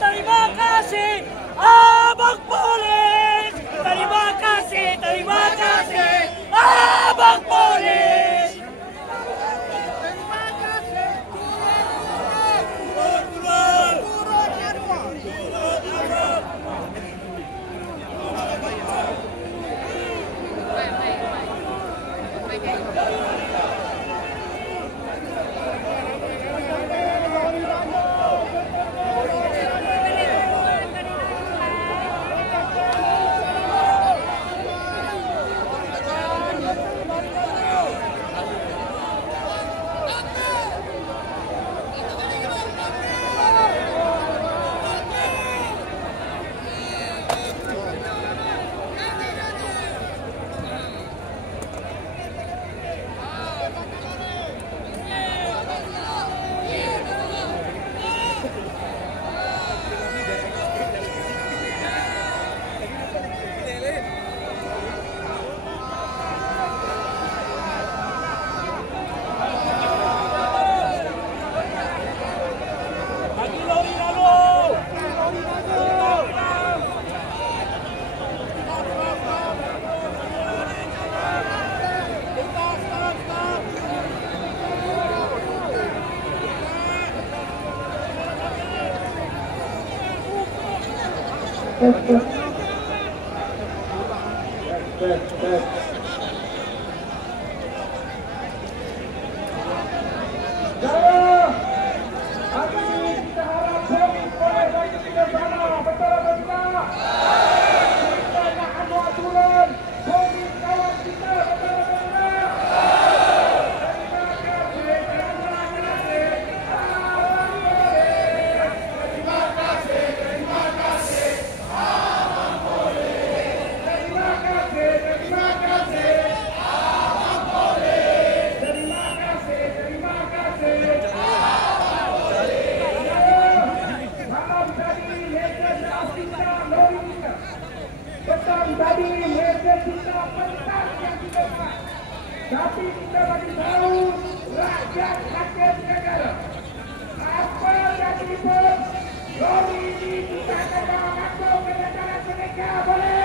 Terima kasih, Abang Polis. Terima kasih, Abang Polis. Terima kasih. Tapi kita bagi tahu rakyat rakyat negara apa yang pun lori ini kita akan masuk ke negara mereka boleh.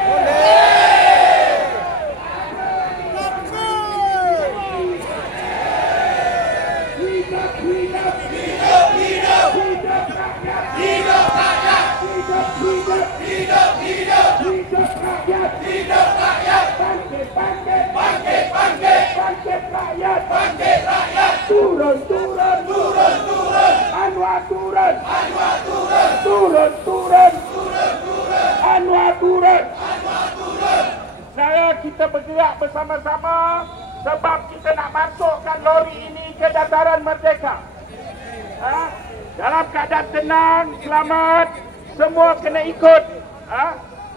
Kita bergerak bersama-sama sebab kita nak masukkan lori ini ke dataran merdeka. dalam keadaan tenang, selamat, semua kena ikut.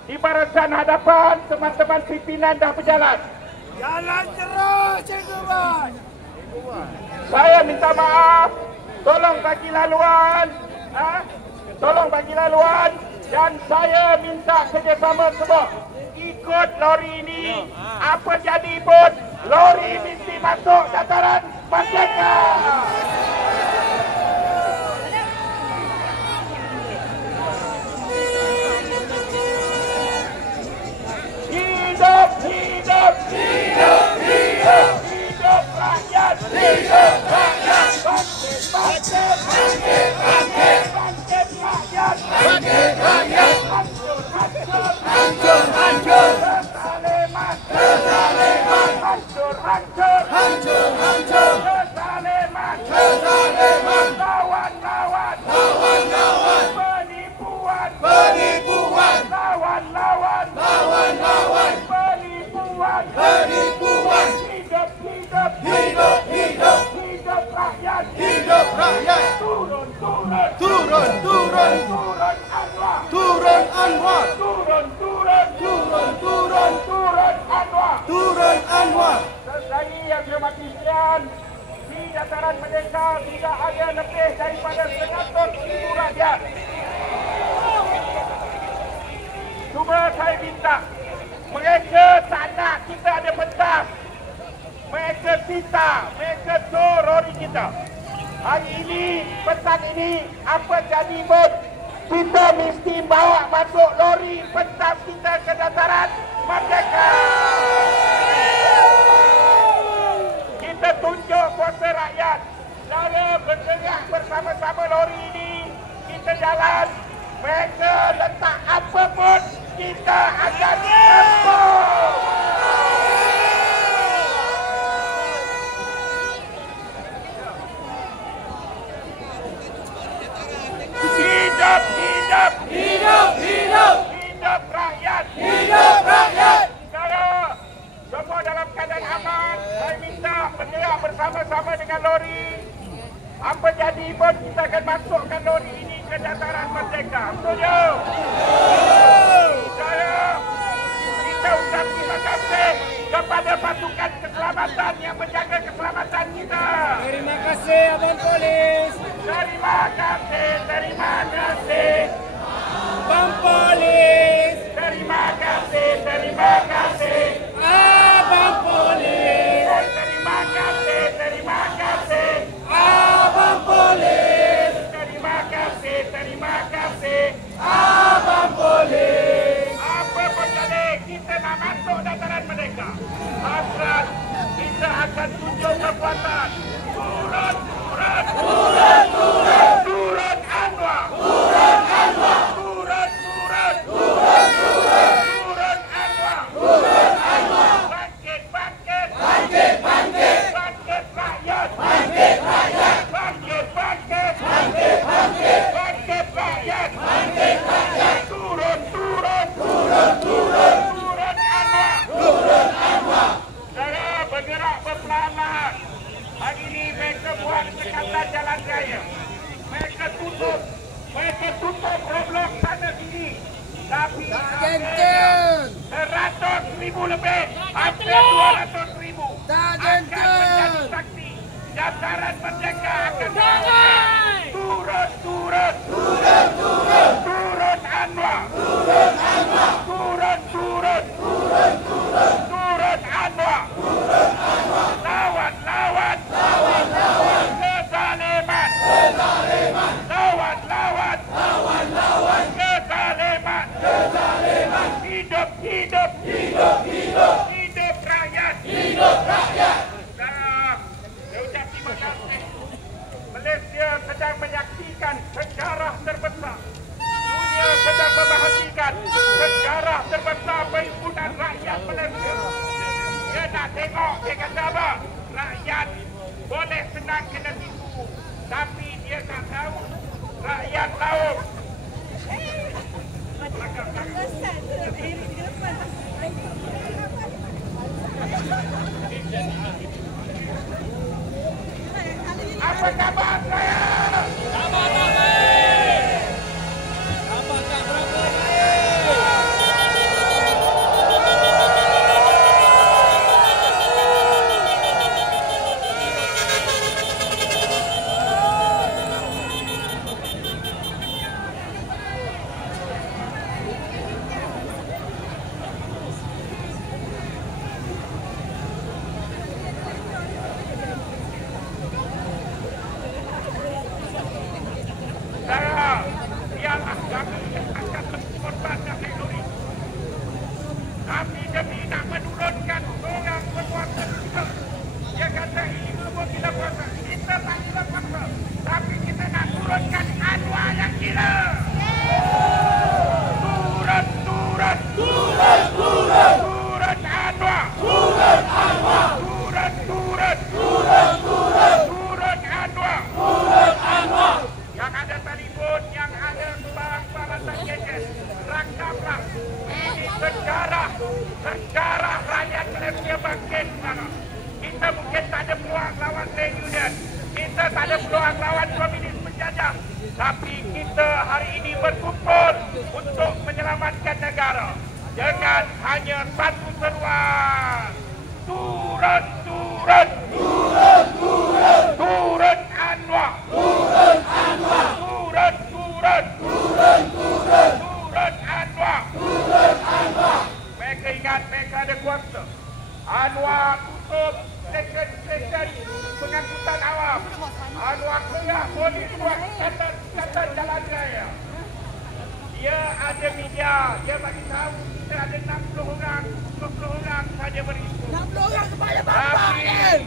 Di barisan hadapan, teman-teman pimpinan dah berjalan. Jalan terus, Cikgu Wan. Saya minta maaf, tolong bagi laluan, tolong bagi laluan, dan saya minta kerjasama semua. Ikut lori ini, apa jadi pun, lori mesti masuk dataran Merdeka. Hidup, hidup, hidup, hidup, hidup rakyat, hidup rakyat, bangkit, bangkit, bangkit, bangkit, bangkit rakyat, bangkit rakyat, hancur, hancur, hancur, hancur, kezaliman, kezaliman, hancur, hancur, hancur, hancur, kezaliman, kezaliman, lawan, lawan, lawan, lawan, penipuan, penipuan, lawan, lawan, lawan, lawan, penipuan, penipuan, hidup, hidup, hidup, hidup, hidup rakyat, hidup rakyat, turun, turun, turun, turun, turun Anwar, turun Anwar, turun, turun, turun, turun, turun Anwar, turun Anwar. Sekali yang dihormati sekalian, di dataran Merdeka tidak ada lebih daripada 100,000 rakyat. Cuma saya minta, mereka tak nak kita ada pentas. Mereka cinta, mereka sorori kita. Hari ini, petang ini, apa jadi pun, kita mesti bawa masuk lori pentas kita ke dataran Merdeka. Kita tunjuk kuasa rakyat. Cara bergerak bersama-sama lori ini, kita jalan. Mereka letak apa pun, kita akan tempuh. Hidup, hidup, hidup, hidup, hidup rakyat, hidup rakyat. Kalau semua dalam keadaan aman, saya minta bergerak bersama-sama dengan lori. Apa jadi pun kita akan masukkan lori ini ke dataran Merdeka. Setuju? Saya kita ucap terima kasih kepada pasukan keselamatan yang menjaga keselamatan kita. Terima kasih, Abang Polis. Terima kasih, terima kasih. Abang Polis. Terima kasih, terima kasih. Abang Polis. Terima kasih, terima kasih. Abang Polis. Terima kasih, terima kasih. Abang Polis. Apa pun jadi, kita nak masuk dataran Merdeka. Hasrat, kita akan tunjuk kekuatan. Turun, turun, turun, turun, turun Anwar, turun Anwar, turun, turun, turun, turun, turun Anwar, turun Anwar. Bangkit, bangkit, bangkit, bangkit, bangkit rakyat, bangkit rakyat, bangkit, bangkit, bangkit, bangkit, bangkit rakyat, bangkit rakyat, turun, turun, turun, turun, turun Anwar, turun Anwar. Cara bergerak berperlahan-lahan. Hari ini mereka buat sekatan jalan raya. Mereka tutup roblok sana sini. Tapi Genteng. 100,000 lebih, hampir 200,000 akan menjadi saksi. Dataran Merdeka akan turun, turun, turun, turun, turun Anwar, turun Anwar, turun, turun, turun, turun, turun Anwar, turun Anwar, lawan, lawan, lawan, lawan, kezaliman, kezaliman, lawan, lawan, lawan, lawan, kezaliman, kezaliman, hidup, hidup, hidup, hidup, hidup rakyat, hidup rakyat. Saya ucap terima kasih. Malaysia sedang menyaksikan sejarah terbesar. Dunia sedang memerhatikan sejarah terbesar perhimpunan rakyat Malaysia. Dia nak tengok, dia kata apa? Rakyat boleh senang kena tipu. Tapi dia tak tahu rakyat tahu. Apa khabar saya? tak ada peluang lawan komunis penjajah. Tapi kita hari ini berkumpul untuk menyelamatkan negara dengan hanya satu seruan. Turun, turun, turun, turun, turun Anwar, turun Anwar, turun, turun, turun, turun, turun Anwar, turun Anwar. Mereka ingat mereka ada kuasa. Anwar tutup stesen pengangkutan awam. Anwar tengah polis buat kata jalan raya. Dia ada media, dia bagi tahu kita ada 60 orang, 20 orang saja berisu. 60 orang kepala bapak kan?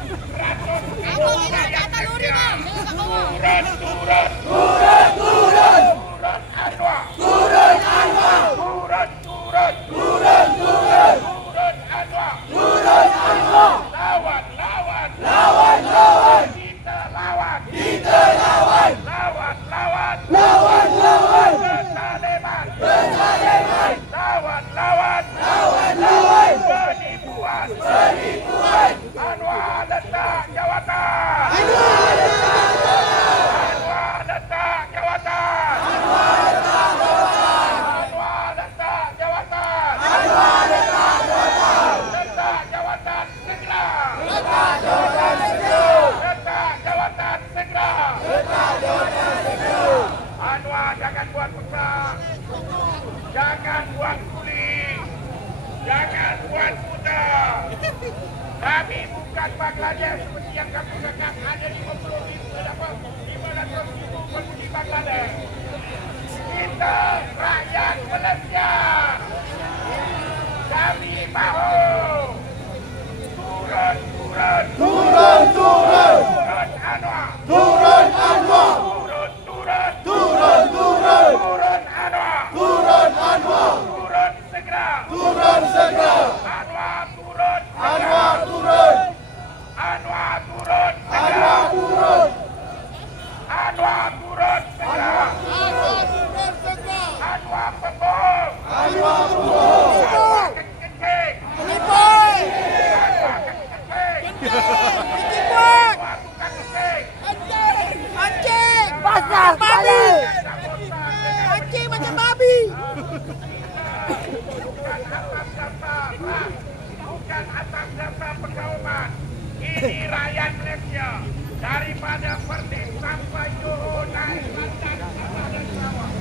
Abang ingat kat atas lori bang, jangan kat bawah. Turun, Turun, turun, turun Anwar, turun Anwar, turun, turun, turun, turun, turun Anwar, turun Anwar. lawan, lawan, Lawan, lawan, kita lawan, kita lawan, lawan, lawan, lawan, lawan, kezaliman, kezaliman, lawan, lawan, lawan, lawan, penipuan, penipuan. Anwar letak jawatan, Anwar letak jawatan, Anwar letak jawatan, Anwar letak jawatan, Anwar letak jawatan, Anwar letak jawatan, letak jawatan segera, letak jawatan segera, letak jawatan segera. letak jawatan segera. Anwar jangan buat besar, jangan buat kuli, jangan buat buta. Kami bukan Bangladesh seperti yang kamu cakap ada 500,000 penghuni Bangladesh. Kita rakyat Malaysia. Kami mahu turun, turun, Turun, turun, turun Anwar, turun Anwar, turun, turun, turun, turun, turun Anwar, turun Anwar, turun segera. turun segera. Anwar turun, Anwar turun, Anwar turun, Anwar turun, Anwar turun segera. Anwar turun segera. Anwar pembohong, Anwar bohong, Anwar kencing, penipu, Anwar kencing, penipu, Anwar tukang kencing. anjing, basah babi, anjing macam babi. Bukan atas dasar ras, bukan atas dasar perkauman. Ini rakyat Malaysia. Daripada Perlis sampai Johor naik Kelantan, Sabah dan Sarawak.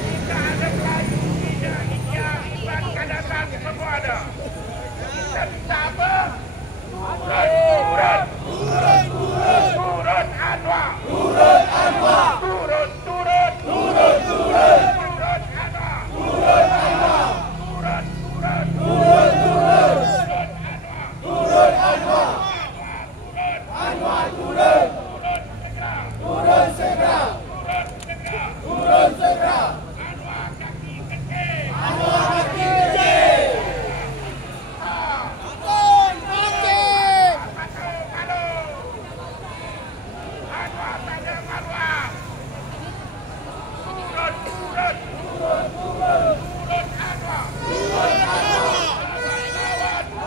Kita ada Melayu, kita India, Iban, Kadazan, semua ada. Kita bisa apa? Turun, turun, turun Anwar, Turun Anwar, turun, turun, turun, turun, turun Anwar, turun Anwar, turun, turun, turun, turun, turun Anwar. turun Anwar, Anwar turun, Turun segera, turun segera, turun segera. turun segera. Anwar kaki kecil. Anwar kaki kecil. Anwar anjing. Malu. Anwar tak ada maruah. Turun, turun. Turun Anwar. Turun Anwar.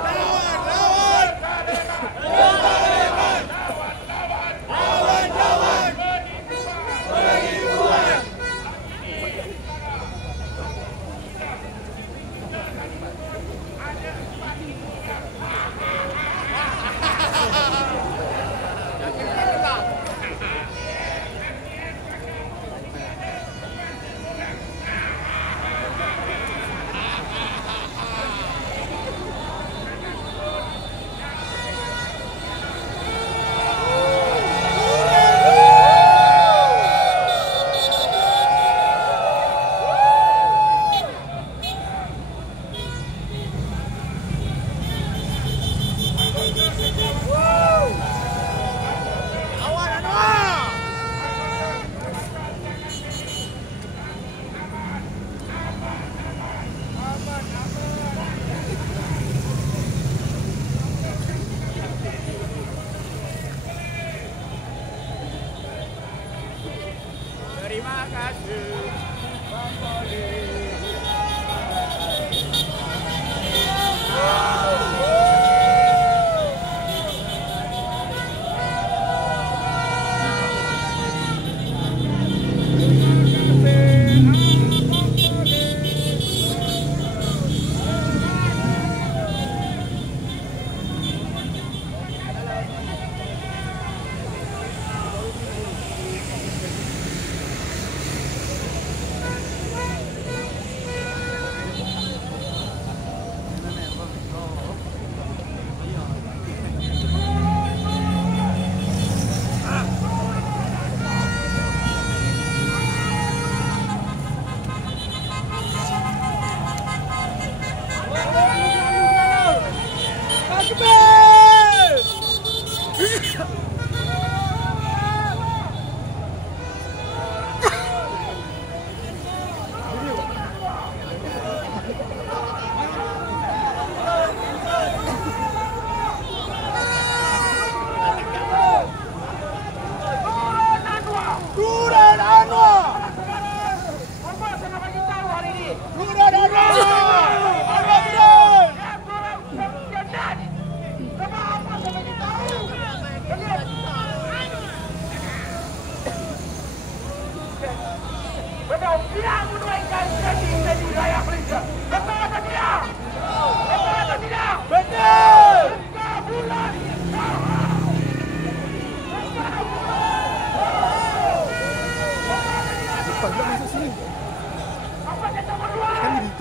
Lawan, Lawan, kezaliman. Lawan, lawan. Penipuan. Lawan Anwar. terima kasih.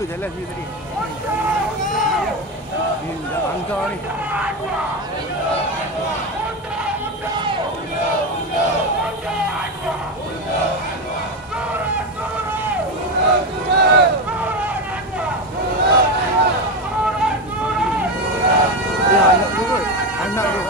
Jalan ni tadi. Ni dah angka ni. Ya, anak tu kot. Anak dia.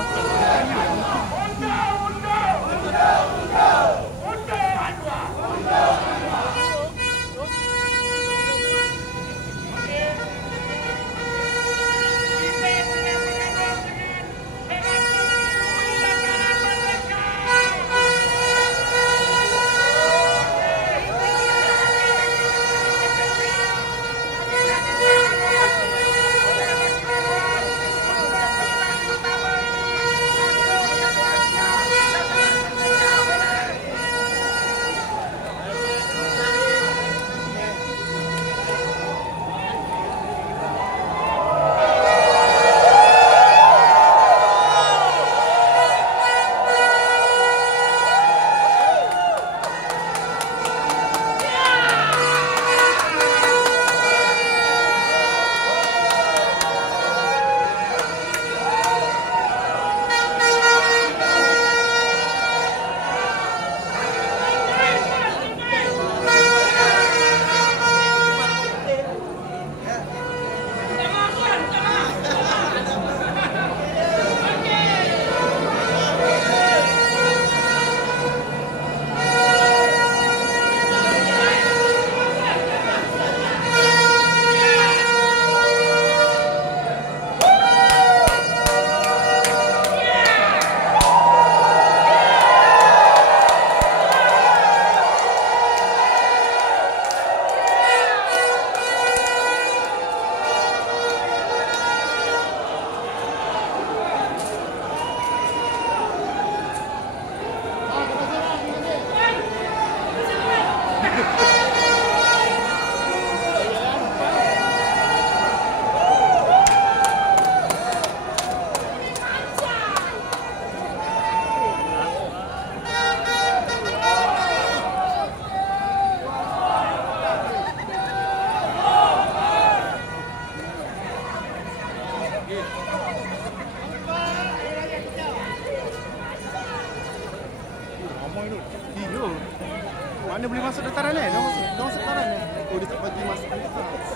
Mana boleh masuk dataran ni? Dah masuk dataran ni. Oh, dia tak bagi masuk. Tak bagi masuk.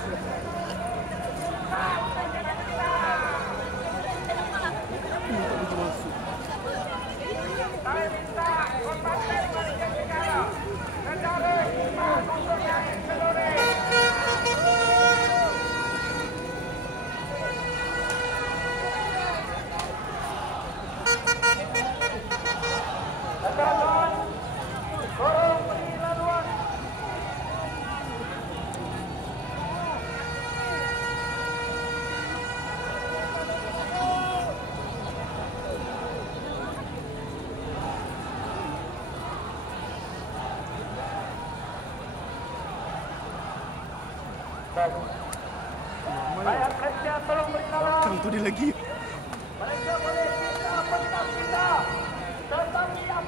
Belakang tu dia lagi.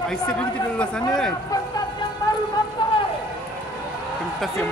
Aisyah dia kita duduk sana kan. Pentas yang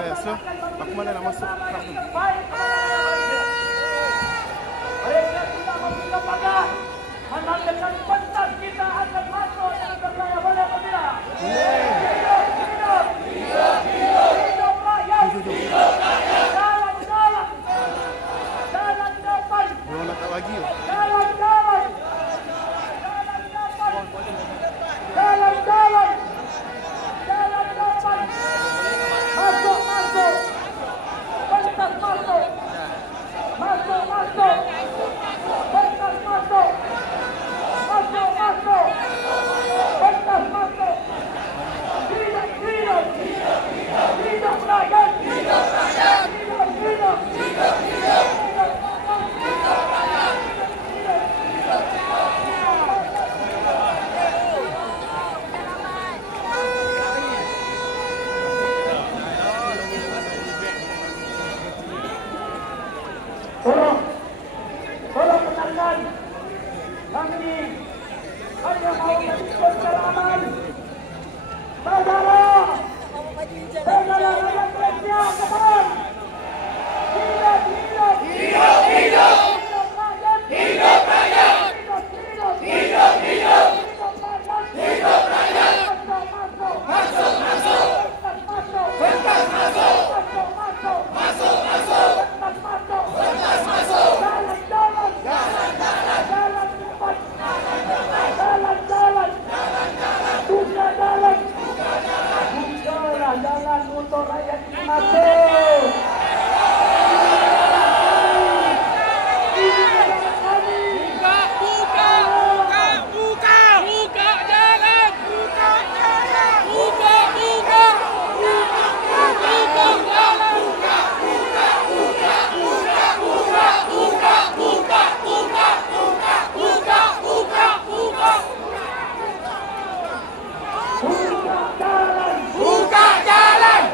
Okay, so aku mana nak masuk? Mereka sudah membuka pagar. Menandakan pentas kita akan masuk dalam berlaya. Boleh atau tidak? Hidup, hidup. Hidup rakyat. Jalan, jalan. Jalan depan. Belum nak lagi. Jalan, jalan. Jalan depan. Jalan, jalan. Jalan depan. Masuk, masuk. Pentas masuk. Masuk, masuk. Pentas masuk. Masuk, masuk. Pentas masuk. Hidup, hidup. Hidup rakyat. Hidup rakyat. Hidup, hidup. Hidup, hidup. Tolong tenangkan. Kami hanya mau menyebut secara aman. Saudara, saudara rakyat Malaysia ke depan. Hidup, hidup. Hidup, hidup. Hidup rakyat. Hidup, hidup. Hidup, hidup. Hidup rakyat. Masuk, masuk. Masuk, masuk. Pentas masuk. Masuk, masuk. Masuk, masuk. Pentas masuk. Pentas masuk. Jalan, jalan. Jalan, jalan. Jalan cepat. Jalan, jalan. Jalan, jalan. Buka jalan. Buka jalan. Bukalah jalan untuk rakyat ini masuk. Buka jalan.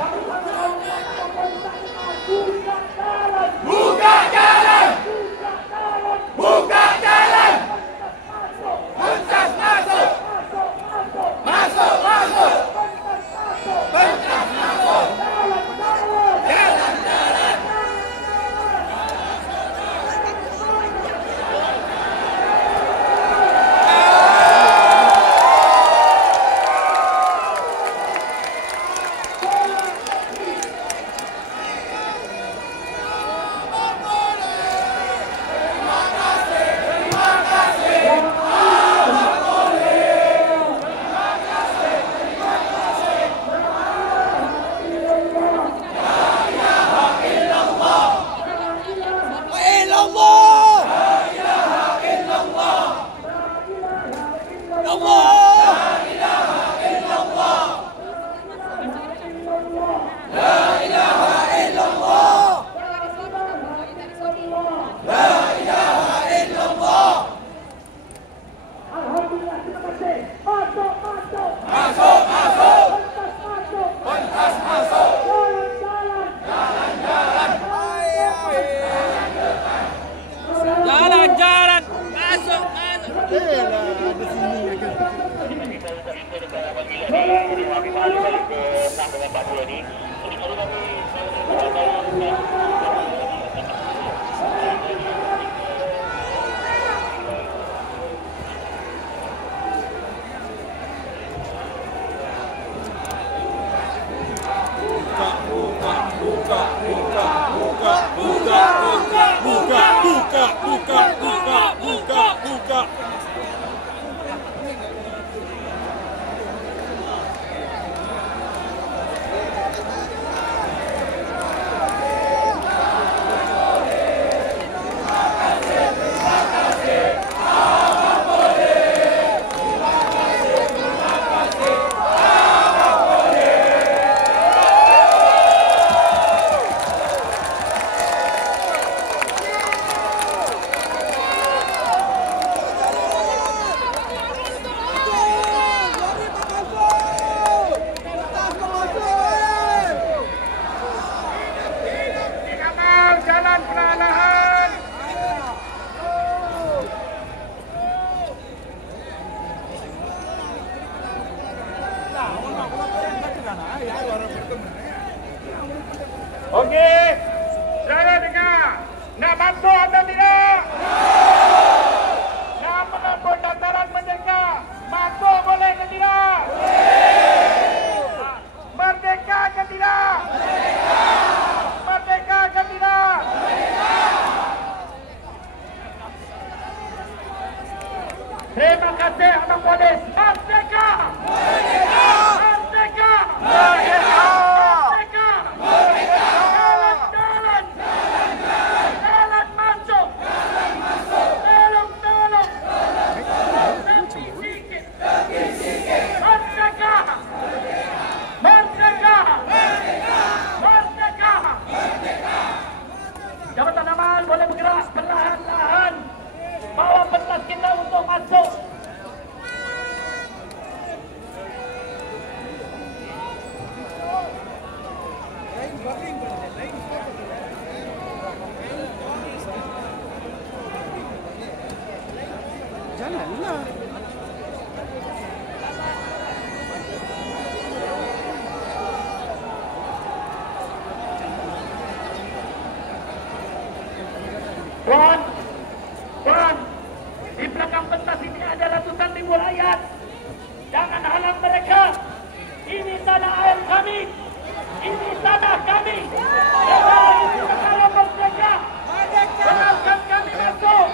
Okey, saudara dengar. Nak masuk atau tidak? Nak menempuh dataran merdeka, masuk boleh ke tidak? Merdeka ke tidak? Merdeka ke tidak? Terima kasih Abang Polis. Merdeka! Merdeka! Merdeka! Merdeka! Merdeka! Merdeka! Jalan, jalan! Jalan masuk! Jalan masuk! Tolong, tolong! Tepi sikit! Tepi sikit! Merdeka! Merdeka! Merdeka! Merdeka! Merdeka! Jabatan amal boleh bergerak perlahan-lahan. Bawa pentas kita untuk masuk. Janganlah. Tuan, tuan, di belakang pentas ini ada ratusan ribu rakyat. Jangan halang mereka. Ini tanah air kami. Ini tanah kami. Ini negara merdeka. Benarkan kami masuk.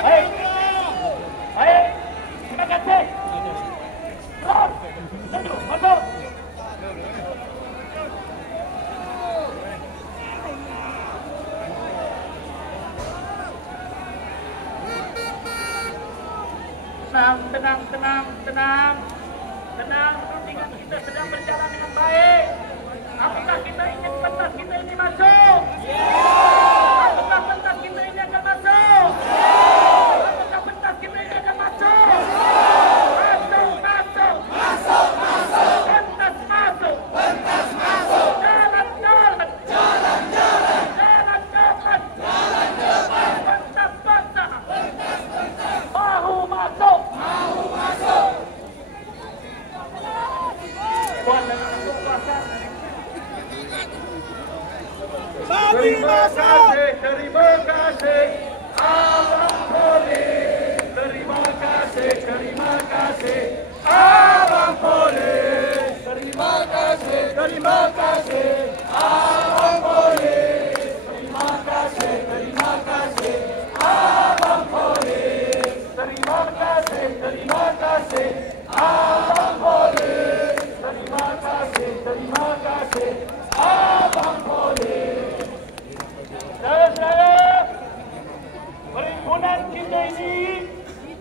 Baik, baik. Terima kasih. Terus, sejuk, masuk. Tenang, tenang, tenang. Tenang, perundingan kita sedang berjalan dengan baik. Apakah kita ingin pentas kita ini masuk? Apakah pentas kita ini akan masuk? Apakah pentas kita ini akan masuk? Masuk, masuk. Masuk, masuk. Pentas masuk. Pentas masuk. Jalan, jalan. Jalan, jalan. Jalan depan. Jalan depan. Pentas basah. Pentas basah. Bahu masuk. Bahu masuk. Tuan dengan kekuasaan. Terima kasih, terima kasih, Abang Polis. Terima kasih, Abang Polis. Terima kasih, Abang Polis. Terima kasih, Abang Polis. Terima kasih, Abang Polis. Terima kasih, Abang Polis. Saudara, perhimpunan kita ini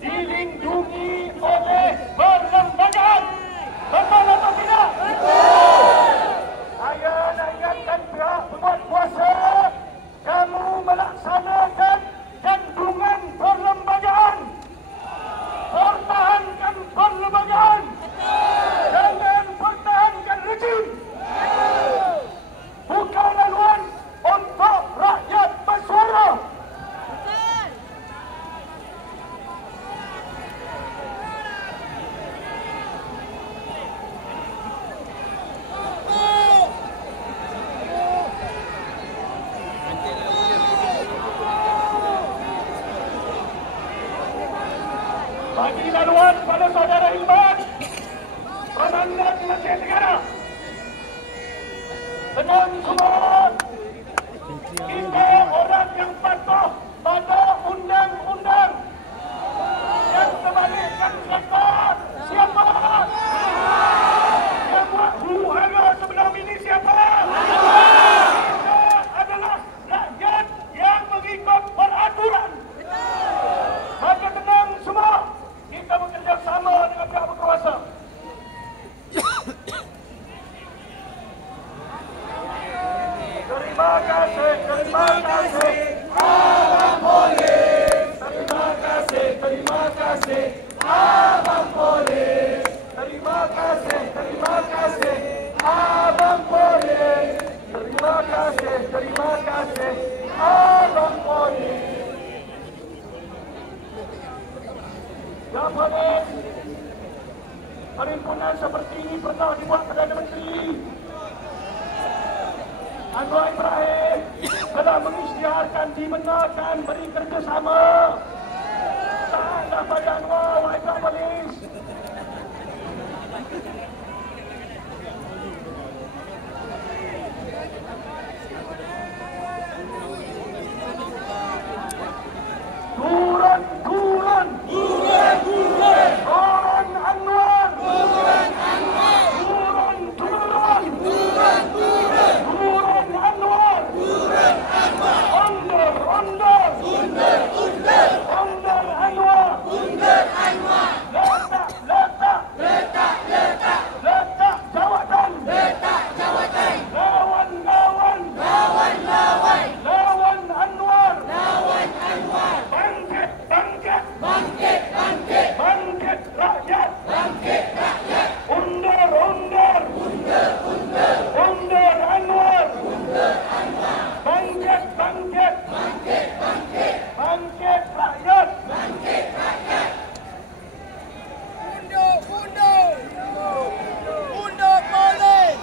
dilindungi oleh perlembagaan. Betul atau tidak? Betul. Saya nak ingatkan pihak pembuat kuasa, kamu melaksanakan kandungan perlembagaan. Pertahankan perlembagaan. Jangan pertahankan rejim. Bukan laluan untuk rakyat bersuara. Bagi laluan pada saudara Ilman, Pemanggilan Kementerian Negara. Tenang semua. Kita orang yang patuh pada undang-undang. Yang terbalikkan rekod siapa? Yang buat huru hara sebelum ini siapa? Kita adalah rakyat yang mengikut peraturan. Maka tenang semua. Kita bekerja sama dengan pihak berkuasa. Terima kasih, Abang Polis. Terima kasih, Abang Polis. Terima kasih, Abang Polis. Terima kasih, Abang Polis. Ya boleh. Perhimpunan seperti ini pernah dibuat Perdana Menteri Anwar Ibrahim telah mengisytiharkan dibenarkan beri kerjasama. Tahanlah pada Anwar, wahai tuan polis. Turun, turun, turun, turun, turun Anwar, turun Anwar, turun, turun, turun, turun, turun Anwar, turun Anwar, undur, undur, undur, undur, undur Anwar, undur Anwar, letak, letak, letak, letak, letak jawatan, letak jawatan, lawan, lawan, lawan, lawan, lawan Anwar, lawan Anwar. Bangkit, bangkit, bangkit, bangkit, bangkit rakyat, bangkit rakyat. Undur, undur, undur, undur, undur Anwar, undur Anwar. Bangkit, bangkit, bangkit, bangkit, bangkit rakyat, bangkit rakyat. Undur, undur, undur polis.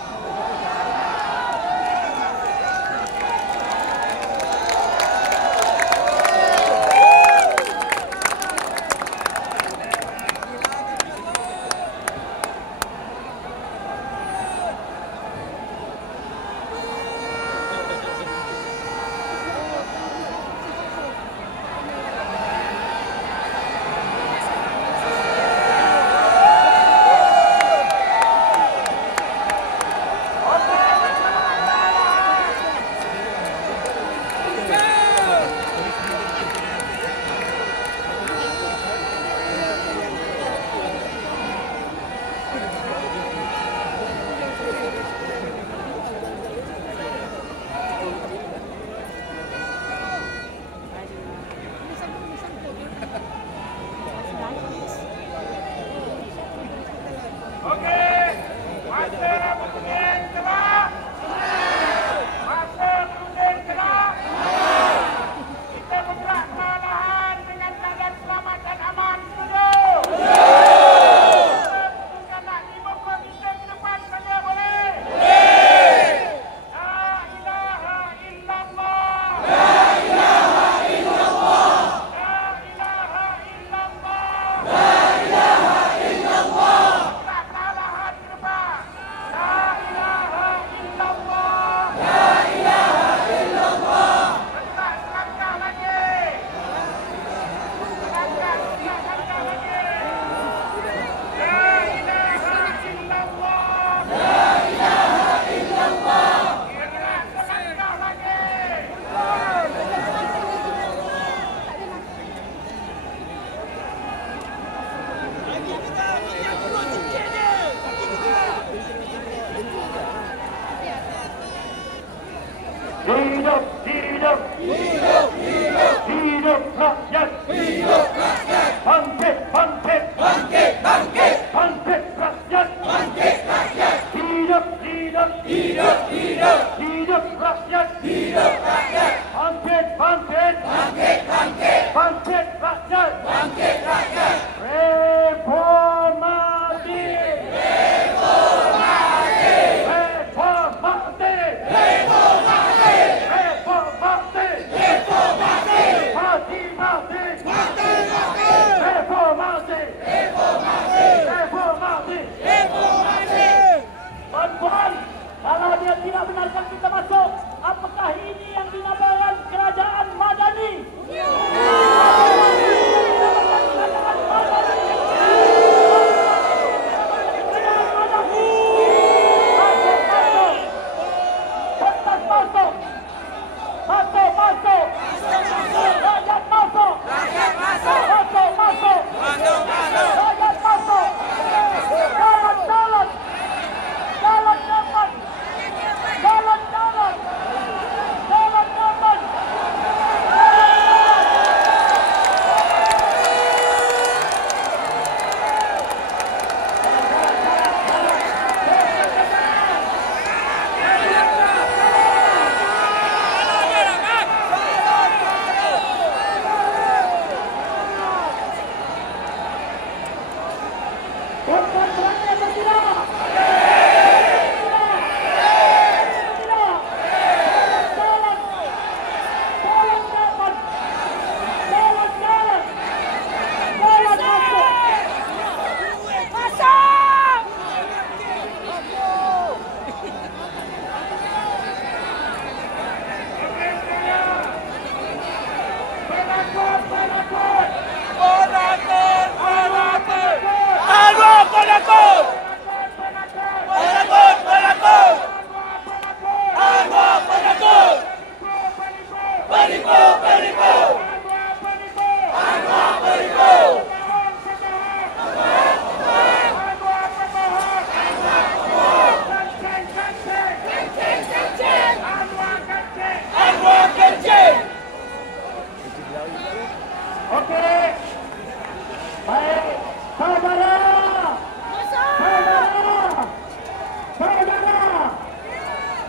Korban berani atau tidak?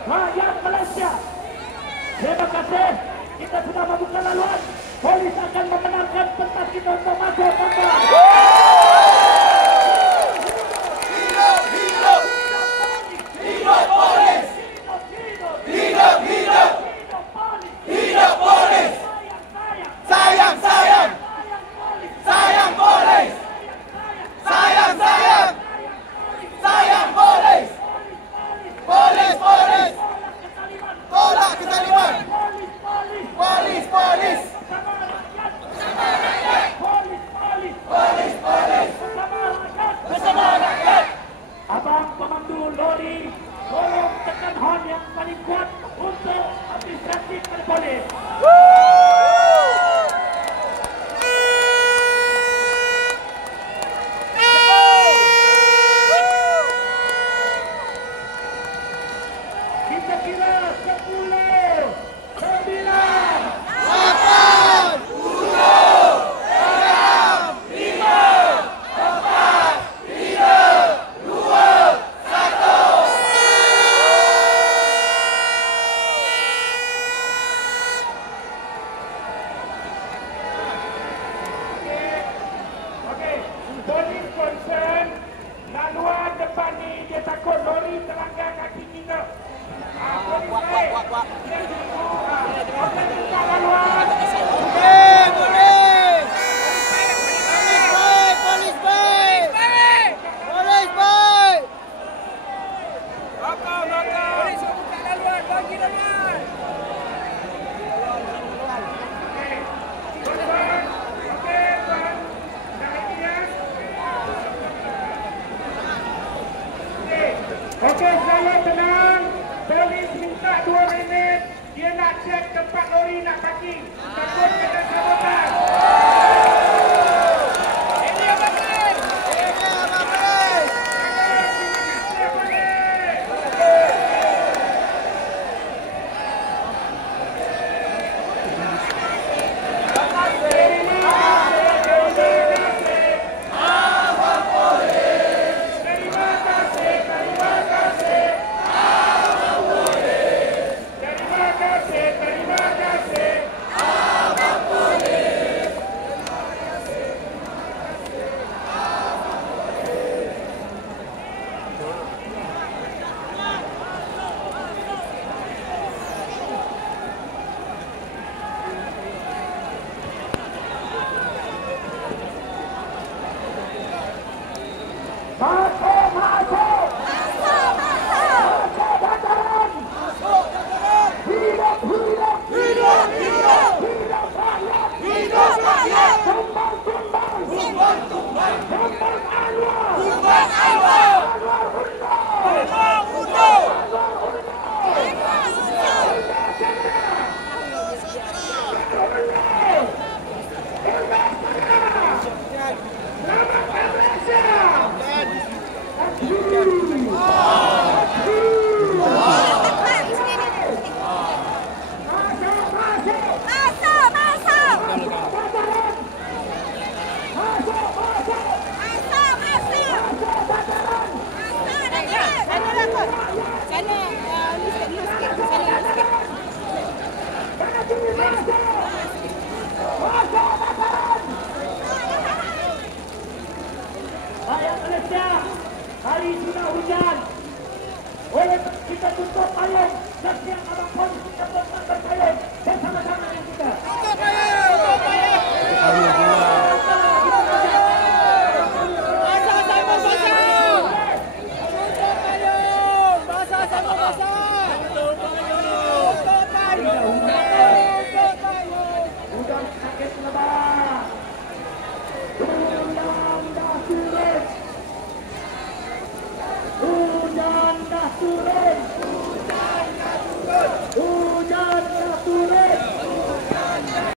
Rakyat Malaysia, terima kasih. Kita sudah membuka laluan. Polis akan memenangkan tempat kita untuk masuk kembali. Hidup polis! Hidup polis! Sayang polis! Sayang polis! Polis! Tolak kezaliman! Polis! Bersama rakyat! Abang pemandu lori, tolong tekan horn yang paling kuat untuk administrasi polis. Kita kira 10, 9, 8, 7, 6, 5, 4, 3, 2, 1. Okey, polis concern laluan depan ni dia takut lori terlanggar kaki kita. Polis baik. Dia tunggu. Okey, buka laluan. Okey, saya tenang. Polis minta 2 minit. Dia nak cek tempat lori nak parking. Takut kena sabotaj. Ini apa polis? Terima kasih. Rakyat Malaysia, hari sudah hujan. Oleh kita tutup payung. Setiap abang pun kita berpayung. Bersama-sama dengan kita. Tutup payung! Tutup payung! Basah sama basah! Tutup payung! Basah sama basah! Tutup payung! Tutup payung! Tutup payung! Hujan sakit lebat. Hujan dah turun. Hujan dah turun.